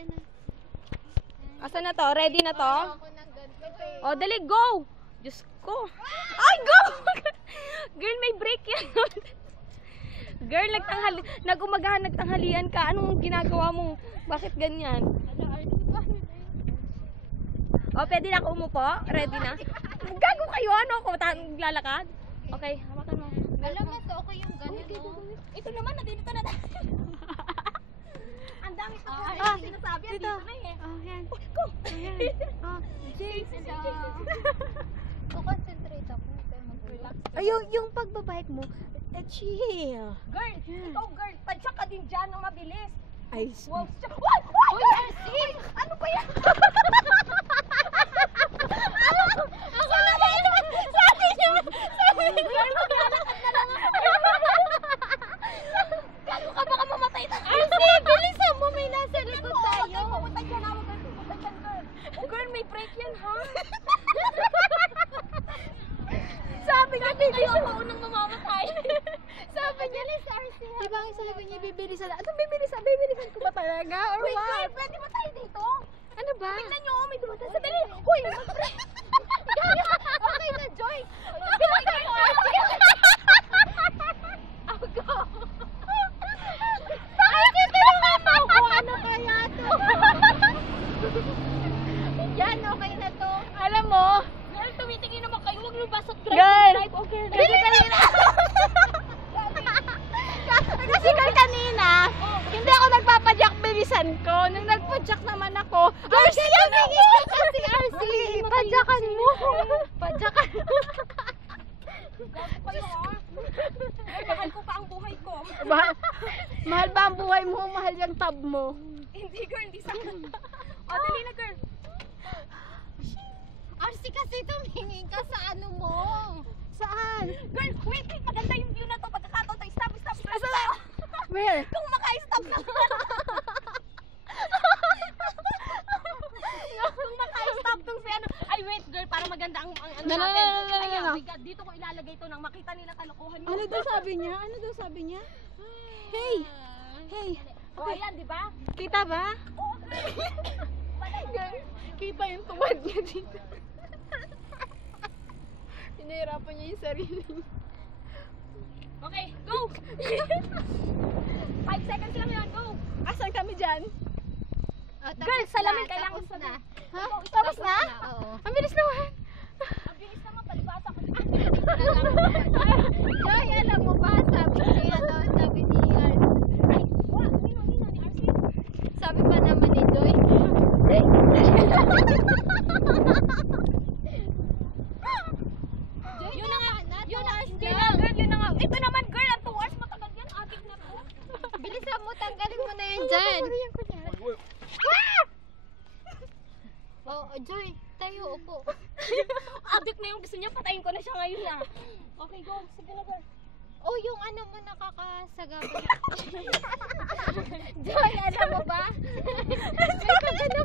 ka na. Asan na to? Ready na to? Ako ng ganito eh. O, dali, go! Diyos ko. Ay, go! Girl, may break yan. Girl, nag-umagahan, nagtanghalian ka. Anong ginagawa mo? Bakit ganyan? O, pwede na ako umupo? Ready na? Gago kayo, ano ako? Lalakad? Okay, hawakan mo. Alam mo to, okay yung ganito. Ito naman, nandito na tayo. Ang dami ko sinasabi. Dito na eh. Oh, yan. Go! Oh, Jace. Concentrate ako. Kaya mag-relax. Ay, yung pagbabike mo, chill. Girl, ikaw girl, tansya ka din dyan ng mabilis. Ay, Wow, why? Uy, RC! Ano ba yan? Ako na ba ito? Sabi niyo! Sabi niyo! Maglalakad na lang ako. Gago ka, baka mamatay tayo. RC, bilisan mo! May nasa likod tayo. Pumunta dyan ako, girl. Pumunta dyan, girl. Oh, girl, may break yan, ha? Sabi niya, bilisan mo unang mamamatay. Sabi niya, Liz, RC. Diba ang sabi niya, bibilisan? Anong bibilisan? Bibilisan ko ba talaga? Or Wait, what? girl, pwede ba tayo dito? Ano ba? Tingnan niyo, may dumating. Sadali. Hoy, mag-break. Okay na, Joy. Pinakita ko. Ako go. Ay, tinulungan mo ako! Ano kaya to? Yan, okay na to. Alam mo, Girl, tumitingin naman kayo. Huwag lumabasot. girl. Okay na. Kasi kanina. Kasi kanina, hindi ako nagpapadyak, bilisan ko. Nung nagpadyak naman ako, RC, Kasi RC, padyakan mo. padyakan mo. Kayo, ha? Mahal ko pa ang buhay ko. Mahal ba ang buhay mo? Mahal yung tab mo. Hindi, girl. Hindi sa akin. O, dali na, girl. RC, kasi tumingin ka sa ano mo. Saan? Girl, wait. Maganda yung view na to. Pagkakataon tayo. Stop. Where? Kung maka-stop na. Kung maka-stop tong si ano. Ay, wait, girl. Para maganda ang ano No, no, natin. no, no, no, Ayan, no. bigat. Dito ko ilalagay to nang makita nila kalokohan mo. Ano daw sabi niya? Ano daw sabi niya? Hey! Hey! O, ayan, di ba? Kita ba? Oo, girl. Kita yung tuwad niya dito. Pinahirapan niya yung sarili niya. Okay, go! 5 seconds lang yun, go! Asan kami dyan? Oh, Girl, salamin kailangan tapos sabi. na. Ha? Tapos na? Oo. Ang bilis naman. Ang bilis naman, palibasa ko. Joy, alam mo ba? Sabi ni ano, sabi ni RC. Ay, wa, nino ni RC. Sabi pa naman ni Joy. Yun na nga, yun na, Two hours yun lang. na, girl, yun na nga. Ito naman, girl, ang 2 hours matagal yan, adik na to. Bilisan mo, tanggalin mo na yan dyan. Oh, Joy, tayo, upo. Adik na yung gusto niya, patayin ko na siya ngayon na. Okay, go, sige na, girl. Oh, yung ano mo nakakasagabay. Joy, alam mo ba? May pagano